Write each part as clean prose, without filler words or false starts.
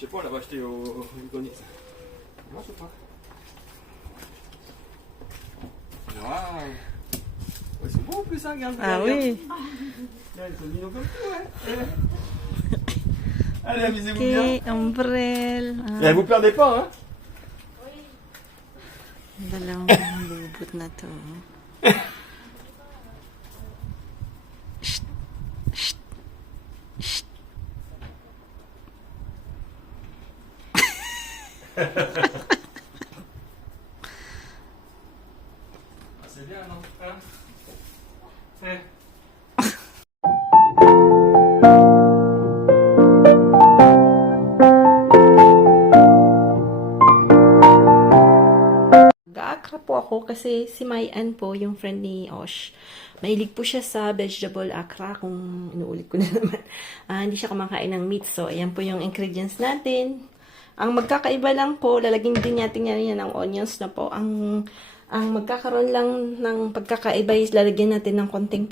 Je sais pas, on l'avait acheté au Hugonis. Ça marche ou pas? Waouh! Ouais, c'est beau en plus, hein, regarde. Ah oui. Là, ils sont mignons comme tout, ouais. Allez, amusez-vous bien. Okay, umbrel. Et vous perdez pas, hein? Dalawang lubot na to. Shh. Shh. Shh. Ah, c'est bien, non? Hein? Ouais. Nag-aakra po ako kasi si Mayan po, yung friend ni Osh, mahilig po siya sa vegetable akra, kung inuulit ko na naman. Hindi siya kumakain ng meat, so ayan po yung ingredients natin. Ang magkakaiba lang po, lalagyan din natin yan ng onions na po. Ang magkakaroon lang ng pagkakaiba is lalagyan natin ng konting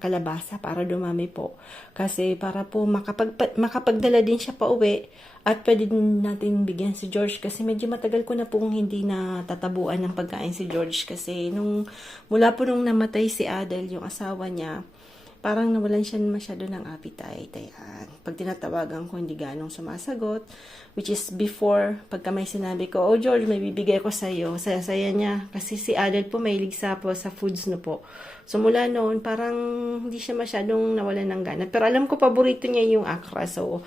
kalabasa para dumami po. Kasi para po makapagdala din siya pa uwi at pwede din natin bigyan si George kasi medyo matagal ko na pong hindi na tatabuan ng pagkain si George kasi mula po nung namatay si Adel, yung asawa niya, parang nawalan siya masyado ng appetite. Ayan. Pag tinatawagan ko, hindi ganong sumasagot. Which is before, pagka may sinabi ko, oh George, may bibigay ko sa'yo. Saya-saya niya. Kasi si Adel po, mahilig sa foods na po. So mula noon, parang hindi siya masyadong nawalan ng gana. Pero alam ko, paborito niya yung akra. So,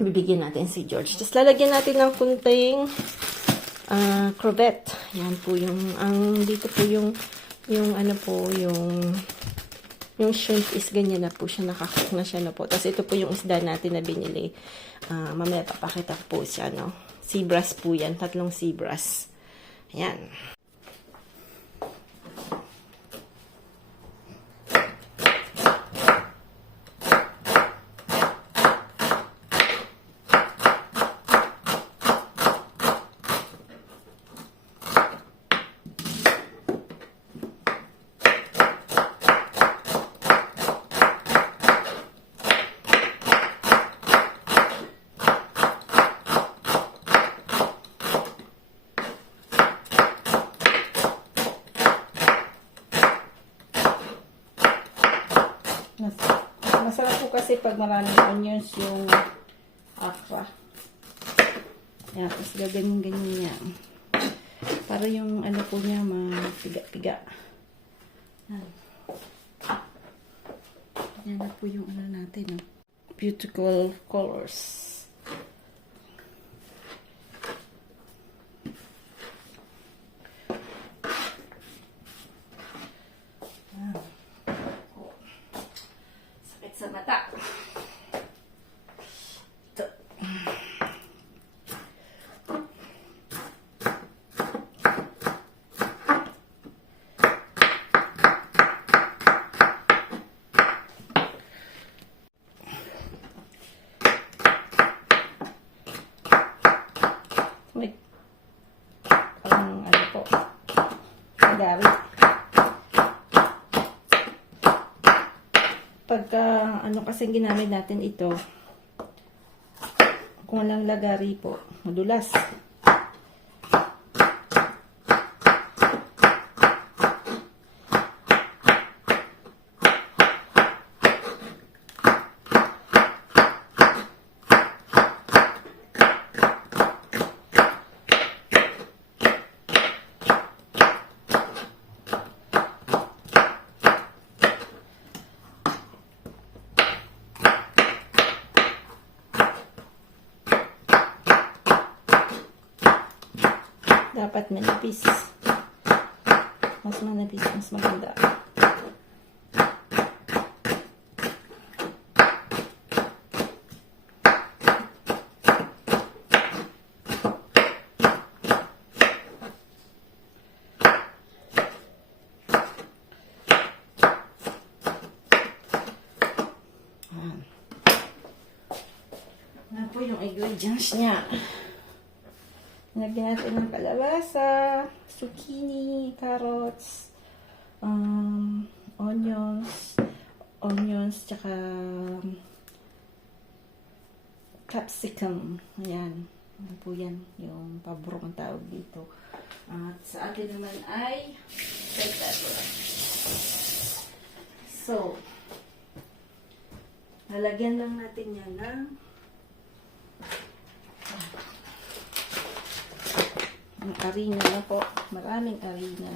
bibigyan natin si George. Just lalagyan natin ng kunting crevette. Yan po yung, dito po yung yung shrimp is ganyan na po siya, nakakook na siya na po. Tapos ito po yung isda natin na binili. Mamaya papakita ko po siya, no? Sea bass po yan, 3 sea bass. Ayan. Masarap po kasi pag maraming onions yung akra. Ayan, tapos gaganyan yan. Para yung ano po niya mapiga-piga. Ayan. Yan na po yung ano natin, no? Beautiful colors. Sa mata. Ito. May ano po, nagari. Pagka ano kasi ginamit natin ito, kung walang lagari po, madulas. Dapat manipis. Mas manipis, mas maganda. Ano po yung ingredients niya? Lagyan natin ng kalabasa, zucchini, carrots, onions, tsaka capsicum. Ayan. Ano po yan? Yung pabro ang tawag dito. At sa atin naman ay red pepper. So, lalagyan lang natin yan ng harina na po. Maraming harina.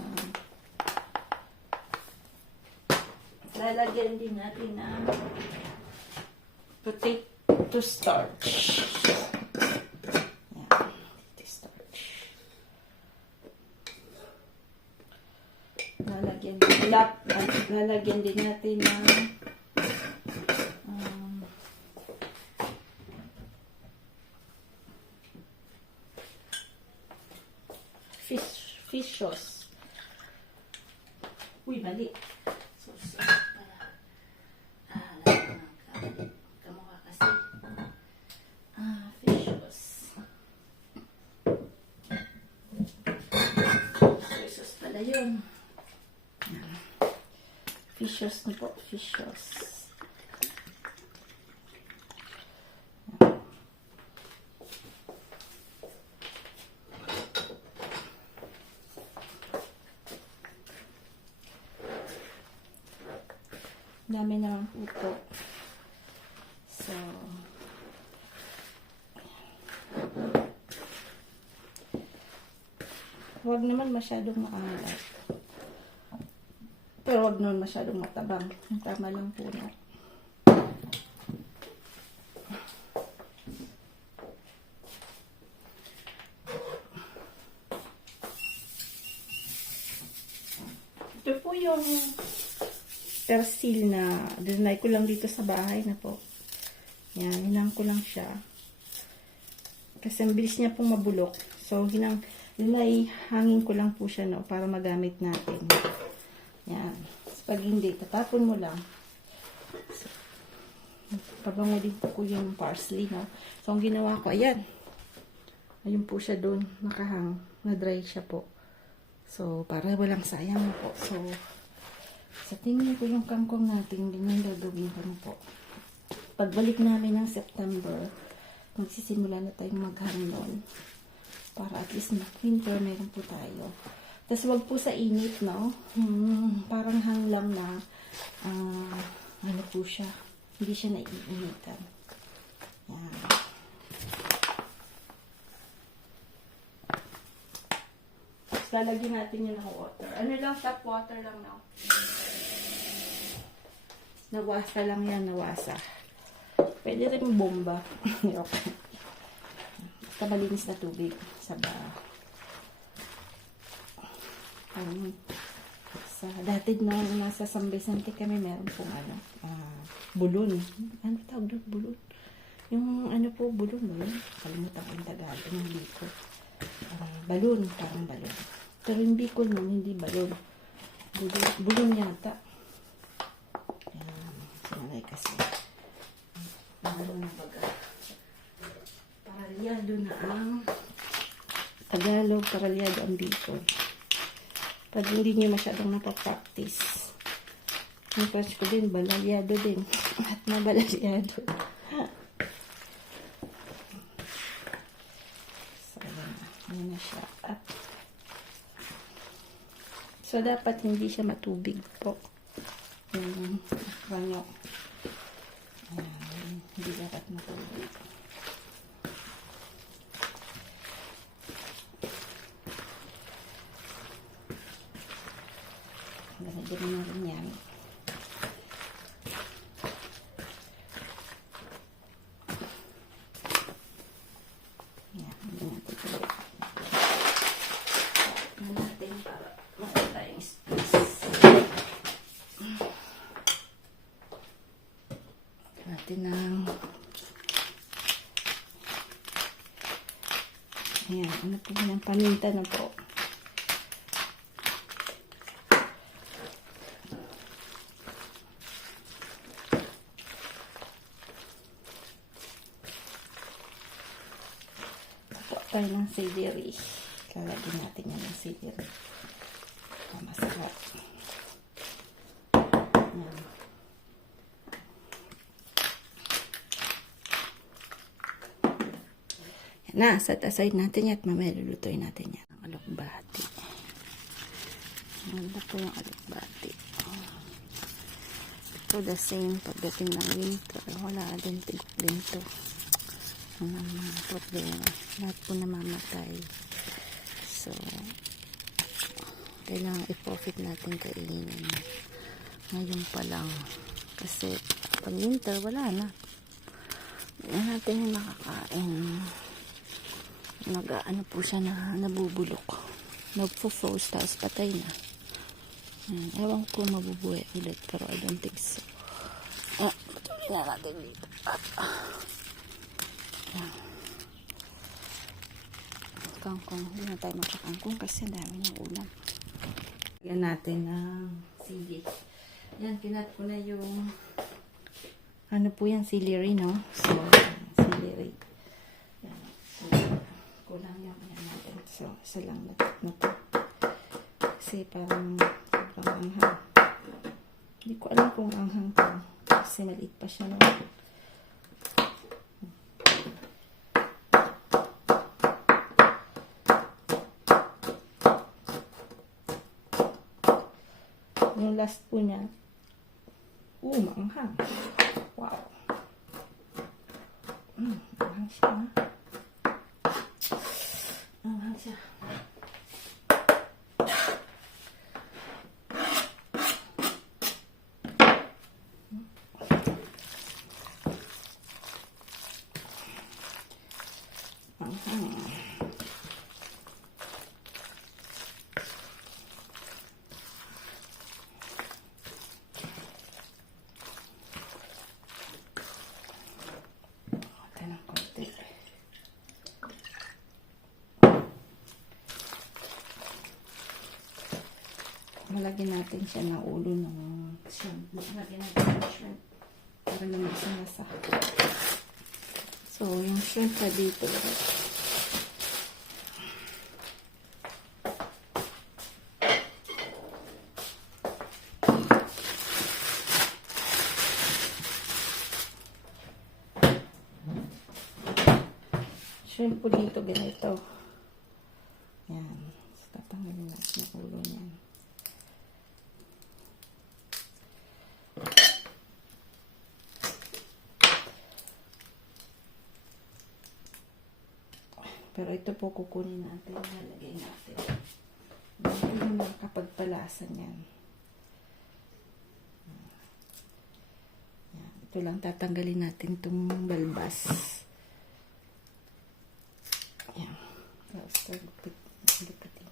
Lalagyan din natin ng potato starch. Yan, potato starch. Lalagyan din natin ng fish sauce. Uy, mali. Sauce. Kamukha kasi. Fish sauce. Soy sauce pala yun. Fish sauce na po. Fish sauce. Dami naman po ito. So, huwag naman masyadong maalat. Pero huwag naman masyadong matabang. Tama lang po na. Ito po yung persil na dinay ko lang dito sa bahay na po. Yan, hinang ko lang siya. Kasi ang bilis niya pong mabulok. So, dinay hangin ko lang po siya, no, para magamit natin. Yan. So, pag hindi, tatapon mo lang. So, pabango din po yung parsley, no. So, ang ginawa ko, ayan. Ayun po siya doon, nakahang. Na-dry siya po. So, para walang sayang po. So, sa tingin ko yung kangkong natin, ganyan gagawin ko na po. Pagbalik namin ng September, magsisimula na tayong maghang nun. Para at least winter meron po tayo. Tapos wag po sa init, no? Parang hang lang na, ano po siya, hindi siya naiinitan. Yan. Tapos lalagyan natin yun ng water. Ano lang, tap water lang, no? Nawasa lang yan, nawasa. Pwede rin bomba. Okay. Basta malinis na tubig. Saba. Dati na nasa San Vicente kami, meron pong bulon. Ano tawag doon? Bulon? Yung ano po, bulon mo yun. Kalimutan ko yung Tagalog ng Bicol. Balon, parang balon. Pero yung Bicol mo, hindi balon. Bulon yata. Sinanay kasi. Ano na baga. Paralyado na ang Tagalog, paralyado ang Bicol. Pag hindi nyo masyadong napapractice. Yung French ko din, balalyado din. At mabalalyado. So, ayan na siya. At, so, dapat hindi siya matubig po. Yung banyo. Ayan, hindi dapat matubig. Lalagyan na rin yan. Ayan, hindi natin ito. Ayan natin para makita tayong space. Natin ng ayan, ano po yung paminta na po. Tayo ng celery. Lalagyan natin yan ng celery. Masarap. Yan. Yan na, set aside natin yan at mamaya lulutuin natin yan. Ang alokbati. Maganda po yung alokbati. So, the same pagdating ng winter. Wala din tigok din to. Ang problema. Lahat po namamatay. So, kailangan i-profit natin kainin. Ngayon pa lang. Kasi, pag winter, wala na. Hindi natin yung makakain. Nag-ano po siya na nabubulok. Nagpo-froze, tapos patay na. Ewan ko mabubuhay ulit, pero I don't think so. Patuloy na natin dito. Kangkong. Hindi na tayo magkakangkong kasi dami ng ulam. Yan natin ang sili. Yan, kinat ko na yung ano po yan, celery, no? So, celery. Yan. So, kulang yung yan natin. So, isa lang na to. Kasi parang sobrang anghang. Hindi ko alam kung anghang to. Kasi maliit pa siya, no? Yung last po niya, maanghang. Wow. Maanghang siya. Maanghang siya. Maanghang. Malagyan natin siya ng ulo ng shrimp. Malagyan natin ng shrimp para naman siya nasa. So, yung shrimp na dito. Shrimp po dito, ganito. Yan. So, tatanggalin natin yung ulo niyan. Pero ito po kukunin natin. Nalagay natin. Ito yung nakapagpalasa niyan. Yan. Ito lang tatanggalin natin itong balbas. Yan. Tapos lipitin.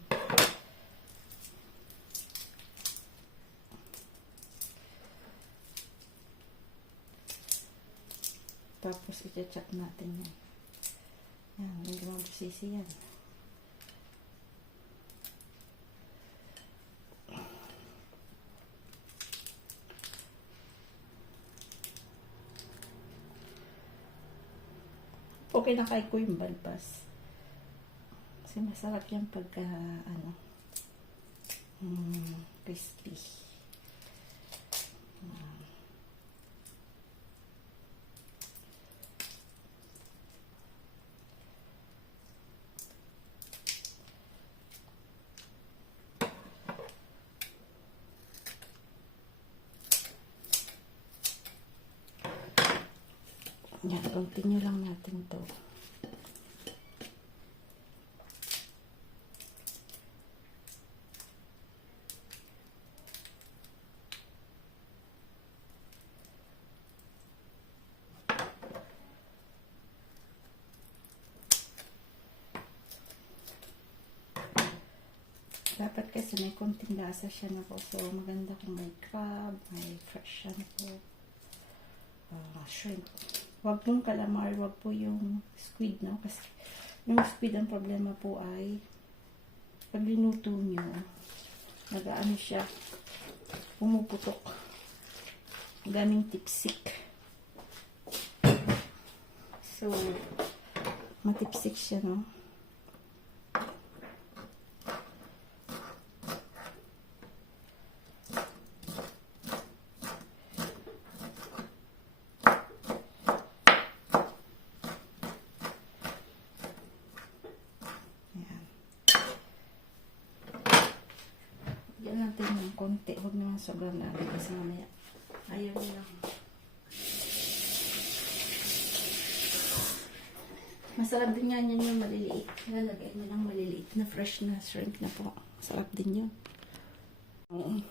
Tapos i-chop natin yan. Yan, hindi mo sisi yan. Okay na kay ko yung balbas. Kasi masarap yan pagka, crispy. Yan, continue lang natin to. Dapat kasi may konting lasa siya na po. So, maganda kung may crab, may fresh po. Shrimp. Wag pong calamari, wag po yung squid, no? Kasi yung squid, ang problema po ay pag linuto nyo, nag-ano siya, pumuputok. Daming tipsik. So, matipsik siya, no? konti. Huwag naman sobrang lagi kasi mamaya. Ayaw nila. Masarap din nga yan yung maliliit. Lalagay mo lang maliliit na fresh na shrimp na po. Masarap din yun.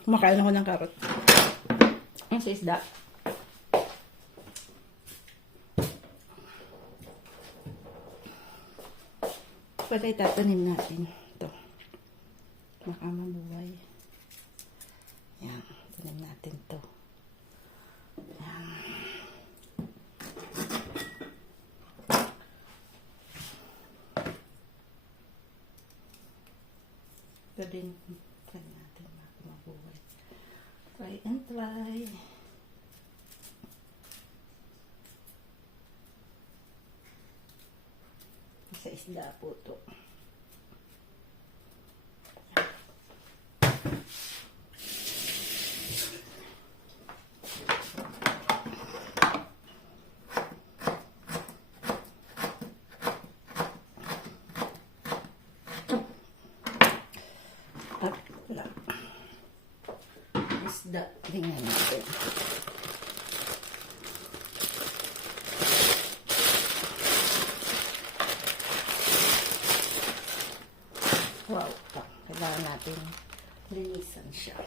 Kumakain ako ng karot. Ang sa isda. Patay tatanim natin. Ito. Baka mabuhay. Yan. Tanim natin to. Yan. Ito din. Try natin. Baka mabuhay. Try and try. Sa isda po ito. At wala. Isda. Tingnan natin. Wow. Kailangan natin linisan siya.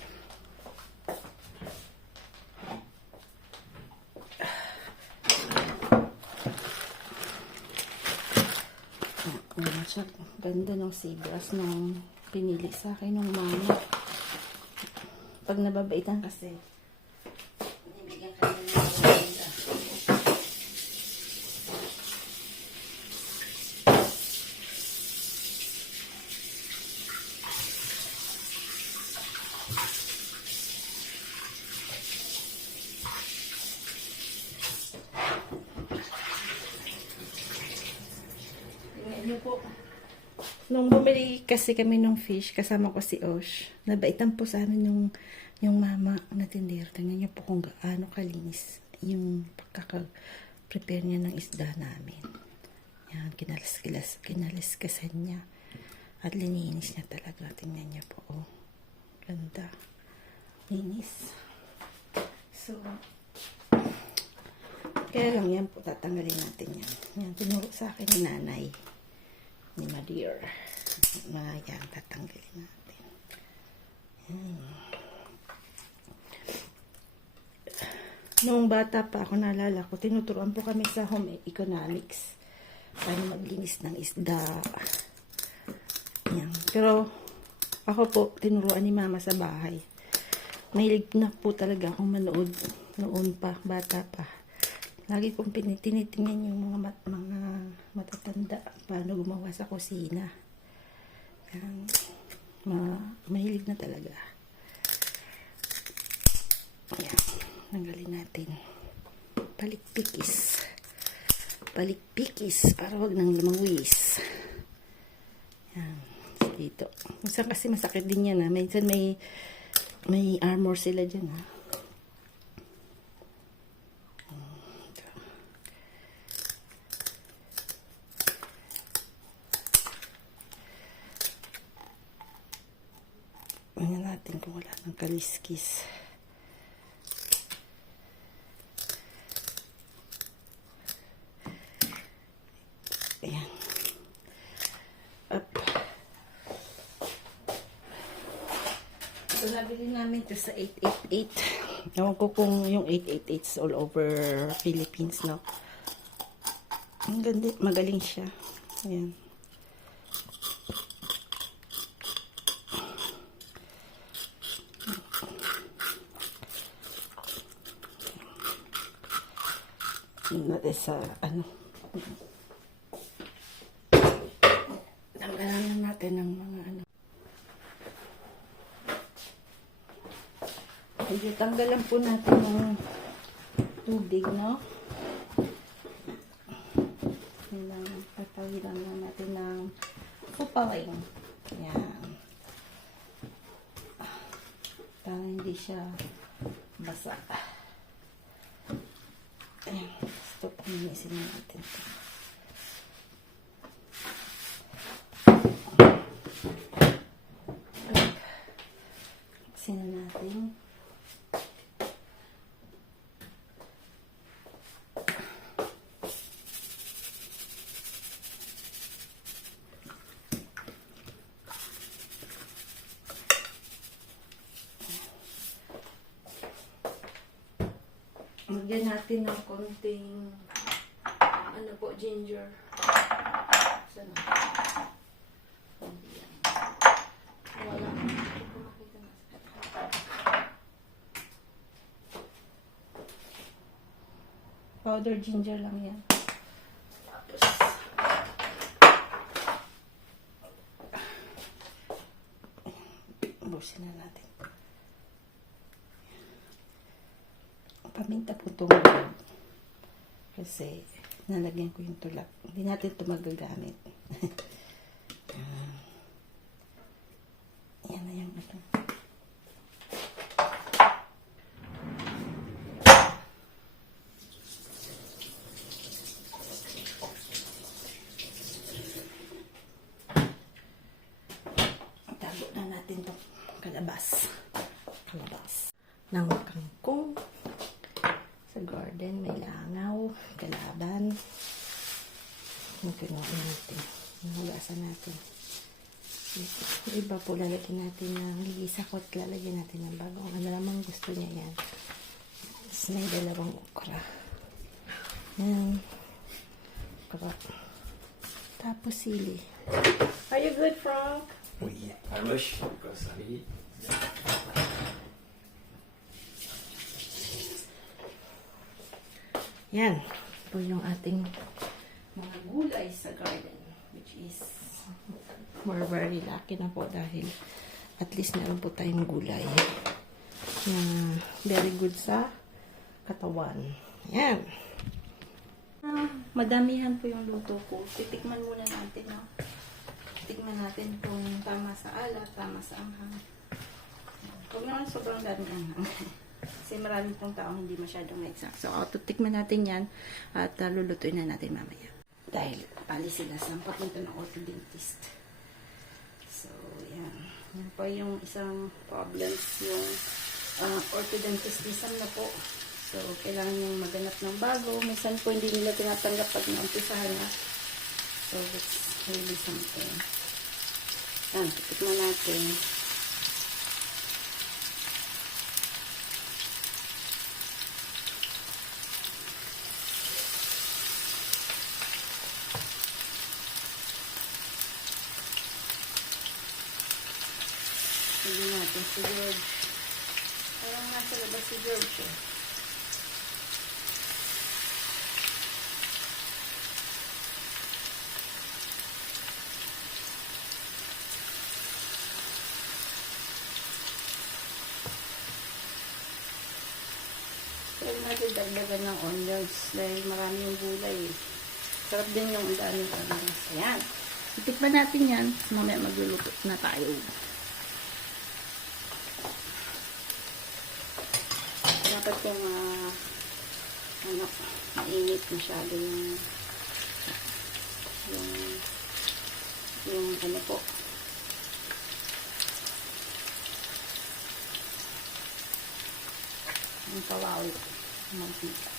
Ayan siya. Ganda ng seagrass nung pinili sa akin ng mama. Pag nababaitan kasi, nibigyan ka na ng maganda. Po. Nung bumili kasi kami ng fish, kasama ko si Osh, nabaitan po sa amin yung mama na tindero. Tingnan niyo po kung gaano kalinis yung pagkaka-prepare niya ng isda namin. Yan, kinaliskasan niya. At lininis niya talaga. Tingnan niyo po. Oh, ganda. Linis. So, kaya lang yan po, tatanggalin natin yan. Yan, tinuro sa akin ni nanay. Ni Madeir. Yan, tatanggalin natin. Noong bata pa ako, naalala ko, tinuturuan po kami sa home economics. Paano maglinis ng isda. Yan. Pero, ako po, tinuruan ni mama sa bahay. Mahilig na po talaga akong manood noon pa, bata pa. Lagi kong tinitingnan yung mga matatanda paano gumawa sa kusina. Mahilig na talaga. Ayan, tanggalin natin. Palikpikis. Palikpikis para wag nang lumawis. Ayan, dito. Minsan kasi masakit din yan. Minsan may armor sila dyan. Tingnan natin kung wala ng kaliskis. Ayan. Up. So, nabili namin ito sa 888. Ewan ko kung yung 888 is all over Philippines, no? Ang ganda. Magaling siya. Ayan. Natin sa tanggalan natin ng mga medyo tanggalan po natin ng tubig, no? Patawiran lang natin ng pupaling. Yan. Para hindi siya basa. Ayan. Stop. Pinisin natin ito. Sino natin. lagyan natin ng konting ano po, ginger. Sana. Hindi yan. Wala. Hindi ko makita na. Powder ginger lang yan. Tapos, busin na natin. Paminta po tumulog. Kasi, nalagyan ko yung tulak. Hindi natin ito magagamit. Yan na yung ito. Tago na natin itong kalabas. Ng kangkong. Sa garden, may langaw, kalaban. Kinuha natin. Hugasan natin. Yung iba po, lalagyan natin ng lisakot. Lalagyan natin ng bagong. Ano namang gusto niya yan. Tapos may dalawang okra. Yan. Okra. Tapos sili. Are you good, Frank? Oui, I wish because I Yan. Po yung ating mga gulay sa garden. Which is we're very lucky na po dahil at least meron po tayong gulay na very good sa katawan. Yan. Madamihan po yung luto ko. Titikman muna natin, no? Titikman natin kung tama sa alat, tama sa anghang. Huwag naman sobrang dami anghang. Kasi marami pong taong hindi masyadong exact. So, tutikman natin yan at lulutuin na natin mamaya. Dahil palisilas lang papunta ng orthodontist. So, yan. Yan pa yung isang problems yung orthodontistism na po. So, kailangan yung maganap ng bago. Minsan po hindi nila tinatanggap pag naumpisahan na. So, it's really something. Yan, titikman natin. Hindi natin si George. Parang nasa labas si George eh. Pwede natin dagdagan ng onions dahil marami yung gulay eh. Sarap din yung daming onions. Ayan. Itikman natin yan. Mamaya magluluto na tayo. Dapat yung mainit masyado yung ano po yung kawawit ng mantika.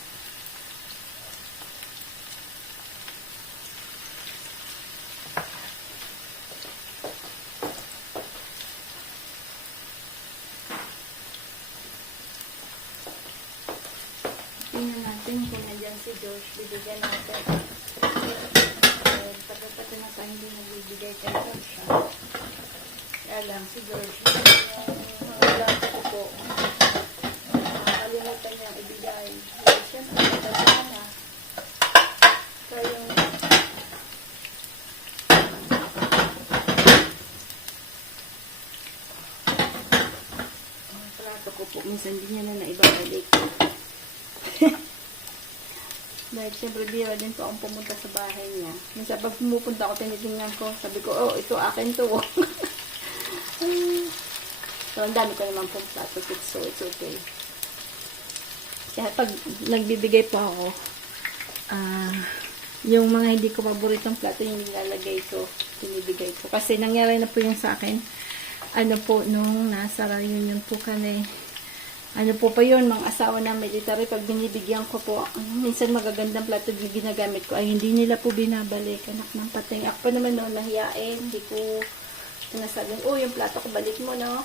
Tingnan natin kung nandiyan si George, bibigyan natin. Pagkapat na tayo hindi nagbibigay kay George. Kaya lang si George, yung mga lahat ko po, nakalimutan niya ibigay. Siyempre, nagdala na. Kaya yung plato ko po, minsan din niya na naibabalik. Dahil siyempre bira din po akong pumunta sa bahay niya. Minsan pag pumupunta ako, tinitingnan ko. Sabi ko, oh, ito akin to. So, ang dami ko naman pong plato. So, it's okay. Kaya pag nagbibigay po ako, yung mga hindi ko paboritong plato, yung nilalagay ko, tinibigay ko. Kasi nangyari na po yung sa akin. Ano po, nung nasa reunion po kami, ano po pa yun, mga asawa ng military, pag binibigyan ko po, minsan magagandang plato yung ginagamit ko, ay hindi nila po binabalik, anak ng pating. Ako pa naman noon nahiyain, hindi ko sinasabing, oh, yung plato ko, balik mo, no?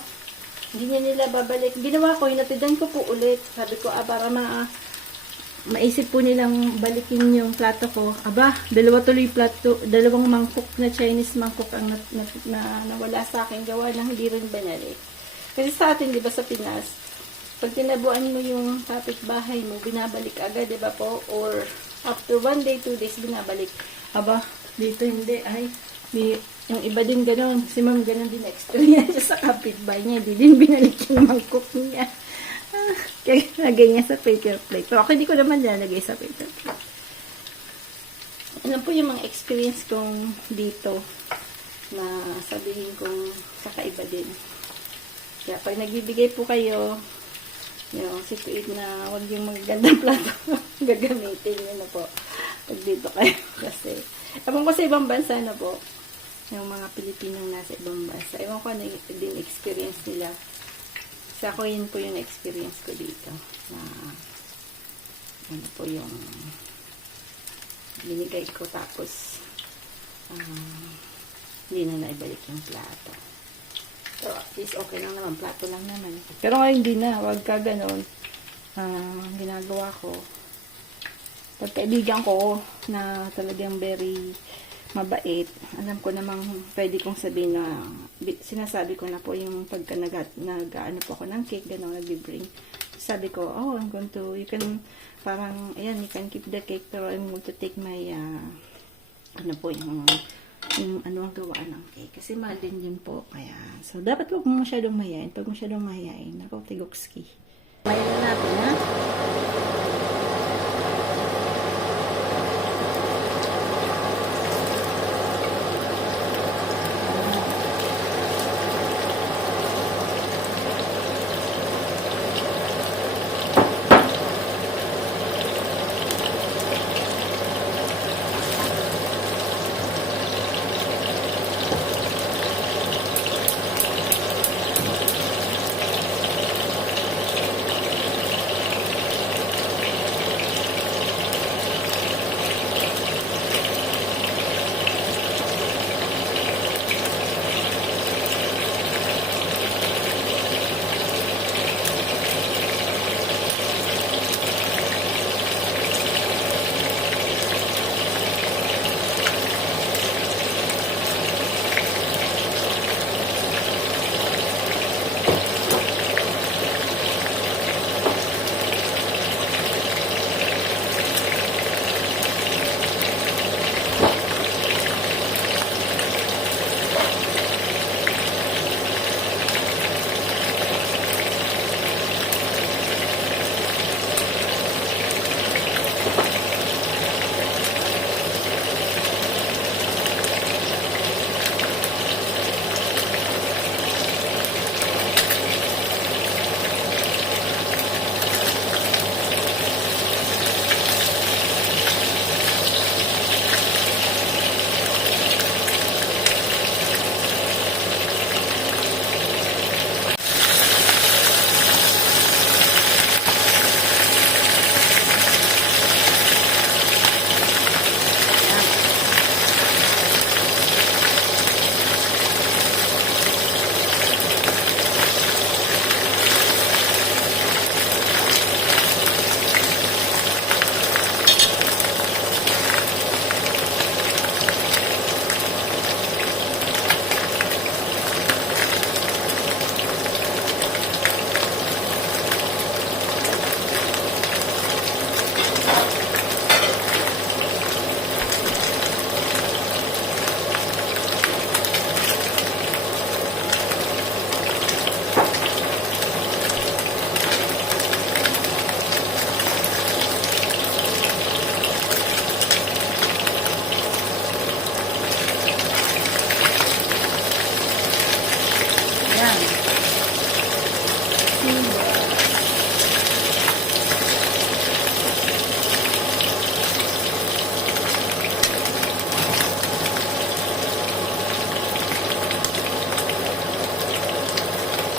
Hindi niya nila babalik. Ginawa ko, hinatidan ko po ulit. Sabi ko, para maisip po nilang balikin yung plato ko. Aba, dalawa tuloy plato, dalawang mangkok na Chinese mangkok ang nawala sa akin gawa na hindi rin binalik. Kasi sa atin, di ba sa Pinas, pag tinabuan mo yung kapitbahay mo, binabalik agad, di ba po? Or after 1 day, 2 days, binabalik. Aba, dito hindi. Ay, yung iba din gano'n. Si ma'am gano'n din experience sa kapitbahay niya. Hindi din binalik yung mangkok niya. Kaya lagay niya sa paper plate. Pero ako hindi ko naman nalagay sa paper plate. Ano po yung mga experience kong dito na sabihin kong kakaiba din. Kaya pag nagbibigay po kayo, yung situate na huwag yung magagandang plato gagamitin nyo na po pag dito kayo. Kasi, ewan ko sa ibang bansa na po, yung mga Pilipinong nasa ibang bansa. Ewan ko ano din experience nila. Sa ako, yun po yung experience ko dito. Na, ano po yung binigay ko tapos hindi na naibalik yung plato. So, at least okay lang naman. Plato lang naman. Pero ngayon hindi na. Huwag ka ganon. Ginagawa ko. Pagkaibigan ko na talagang very mabait. Alam ko namang pwede kong sabihin na sinasabi ko na po yung pagka nag-ano po ako ng cake, gano'n, nag-bring. Sabi ko, oh, I'm going to, you can, parang, ayan, you can keep the cake, pero I'm going to take my, ano po, yung ano ang gawaan ng cake. Kasi mahal din yun po. Kaya, so, dapat huwag mo masyadong mayayain. Pag masyadong mayayain, ako, tigokski. Mayayain natin, ha?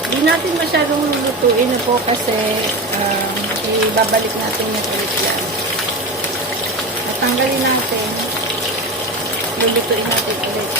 Hindi natin masyadong lutuin na po kasi ibabalik natin yung ulit yan. Natanggalin natin. Lulutuin natin ulit.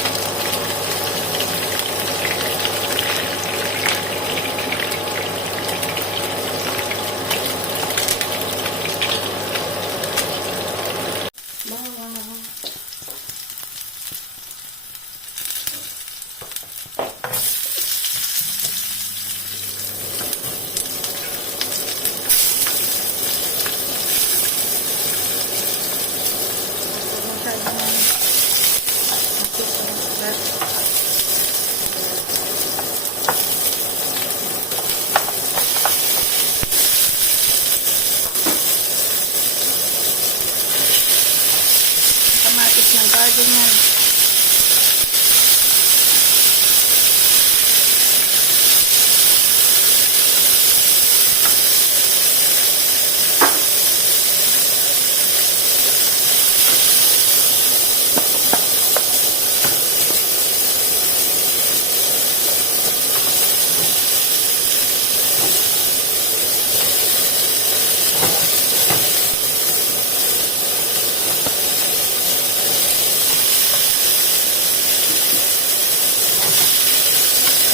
Ganyan.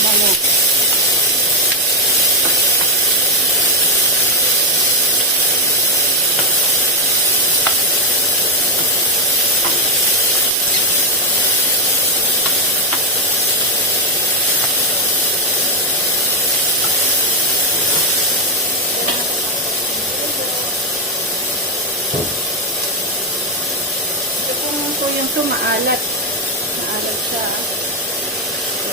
Balog. Ito po yung to maalat. Maalat siya. So,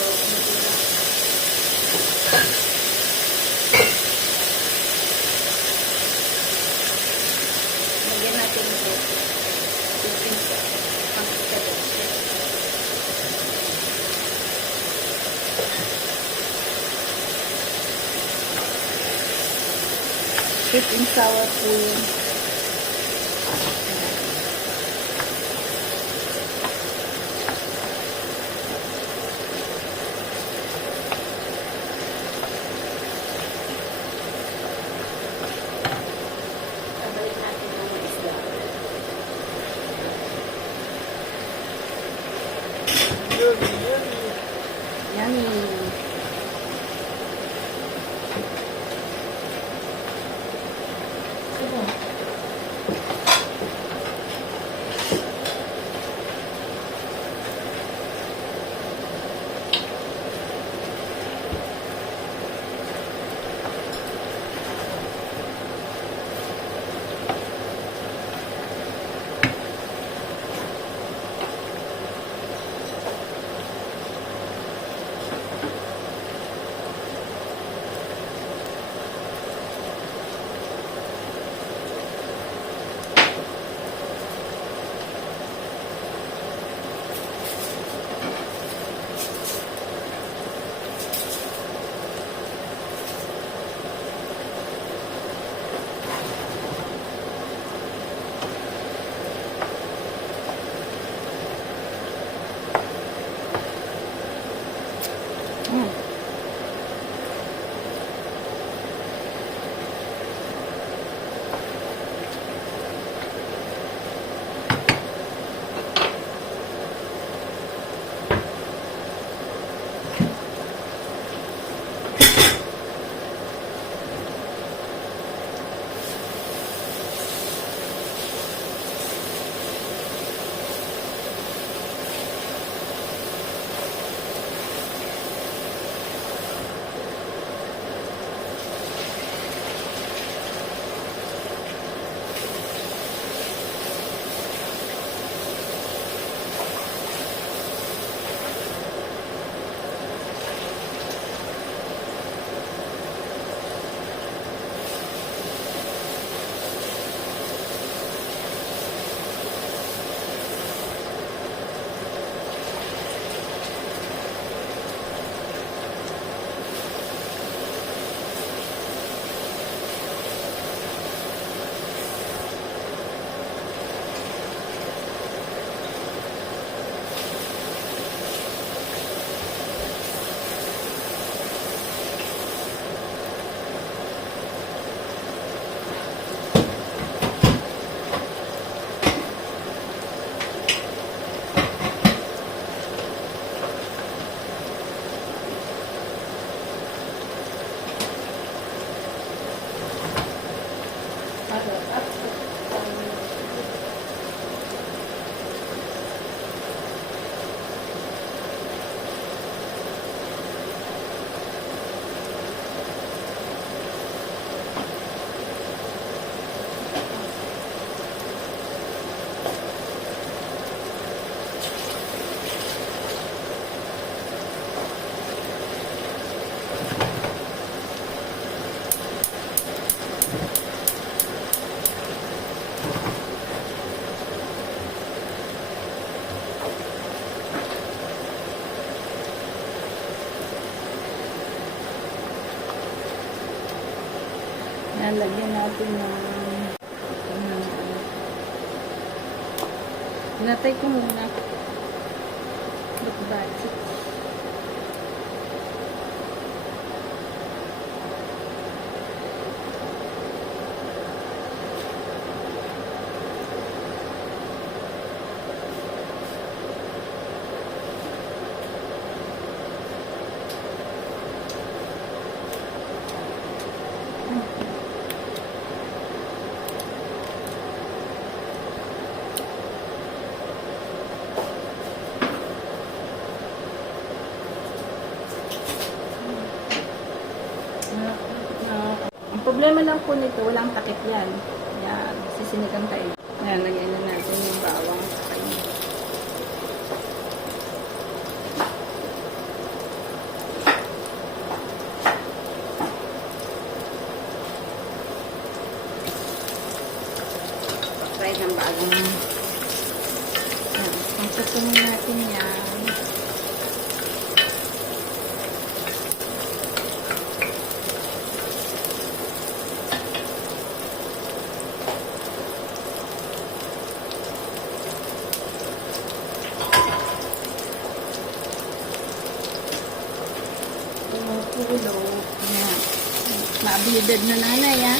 lagyan natin ito. Ipin ko. Ang kadot siya. Sweet and sour po yun. Babalik natin ang isda. Yummy. Yan, lagyan natin ng Hinatay ko muna. Bakbati. Ang problema lang po nito, walang takip yan. Yan, sisinigang tayo. Yan, lagyan na natin yung bawang sa kanya. Try ng bagong. Yan, pangsasunod natin yan. Pulo. Ayan. Maabilidad na nanay, ha?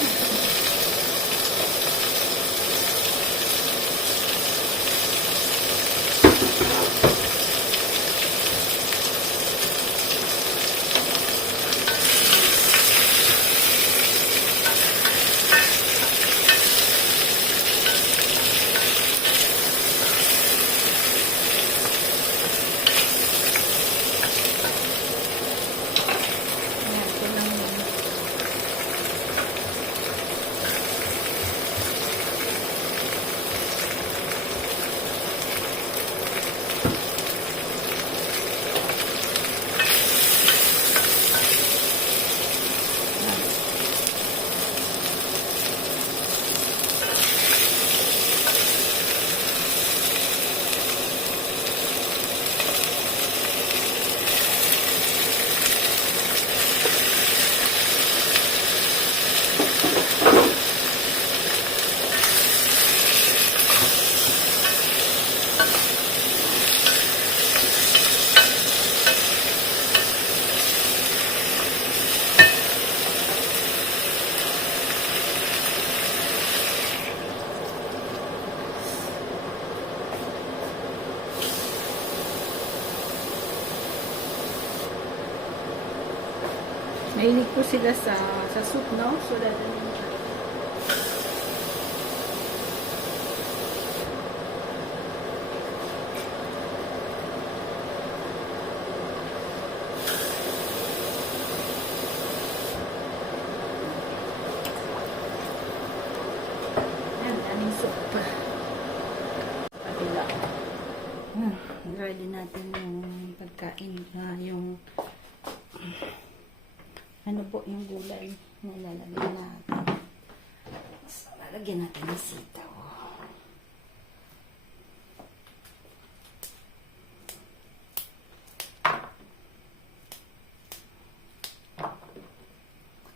Mahilig po sila sa soup, no? So, daming soup. Kabila. Ready natin yung pagkain. Yung ano po yung gulay na ilalagay natin. So, lalagyan natin ng sitaw.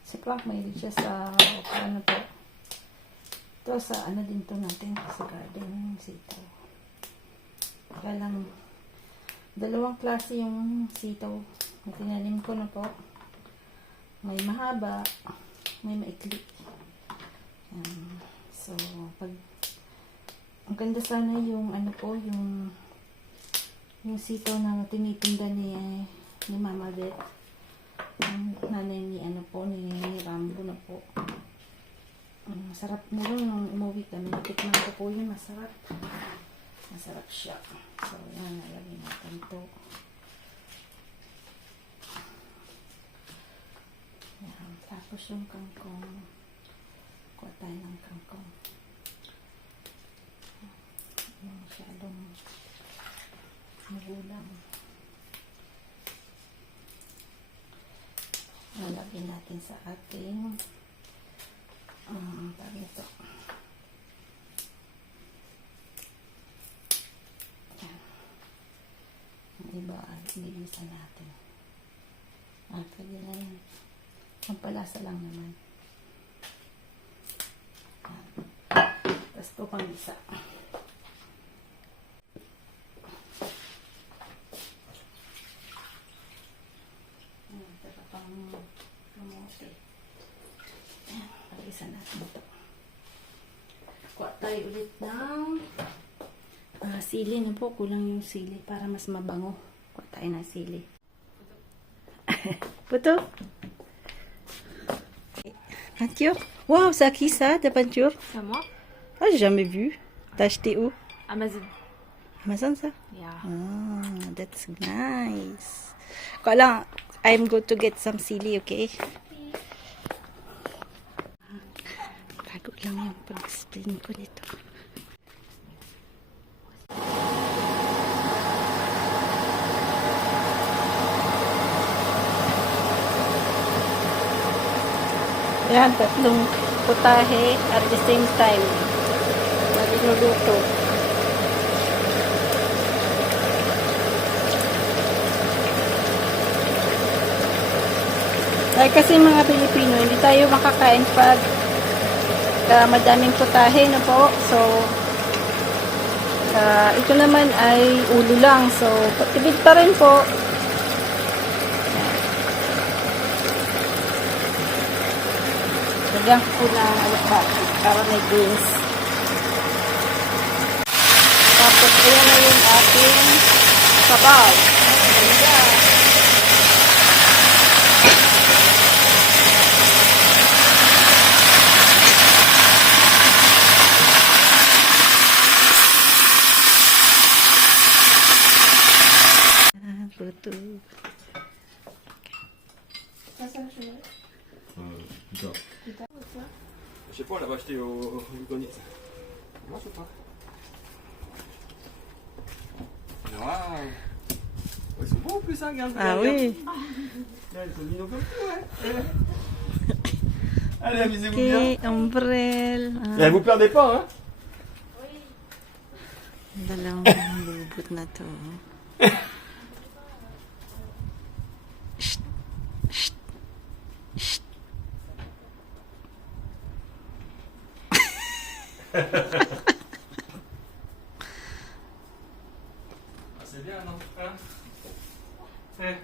Si Frank may siya sa ano po. Ito sa ano din to natin sa garden sitaw. Kaya lang dalawang klase yung sitaw. Tinanim ko na po. May mahaba, may maikli. So, ang ganda sana yung ano po, yung sitaw na tinitinda ni Mama Beth. Ang nanay ni ano po, ni Rambo na po. Masarap na rin nung umuwi kami. Natikman ko po yun, masarap. Masarap siya. So, yan, nalagyan natin ito. Yan. Tapos yung kangkong. Kuha tayo ng kangkong. Yung masyadong magulang. Nalagyan natin sa ating tawag ito. Yan. Ang iba, nilisa natin. At lagyan na yan. Pampalasa lang naman. Ito pang isa. Ito pang kamote. Ayan, pag-isa natin ito. Kuha tayo ulit ng sili na po. Kulang yung sili para mas mabango. Kuha tayo ng sili. Photo. Peinture. Wow, ça qui ça, ta peinture? C'est à moi? Ah, j'ai jamais vu. T'as acheté où? Amazon. Amazon ça? Yeah. Ah, that's nice. Kala, I'm going to get some sili, okay? Bago lang yung pag-explain ko nito. Yan, tatlong putahe at the same time. Nagluluto. Dahil kasi mga Pilipino, hindi tayo makakain pag madaming putahe, no po? So, ito naman ay ulo lang. So, patibid pa rin po. Lagyan ko ng alakbati para may greens. Tapos, ayan na yung ating sabaw. Ganda. Puto. Je sais pas, on l'avait acheté au Hugonit. Moi, je sais pas. Waouh! Ils sont beaux en plus, hein, regarde. Ah oui. Là, ils sont mignons comme tout, hein. Allez, amusez-vous bien. Okay, umbrel. Et vous perdez pas, hein? Dalawang lubot na to. Shh. Shh. Shh. C'est bien, non? Hein?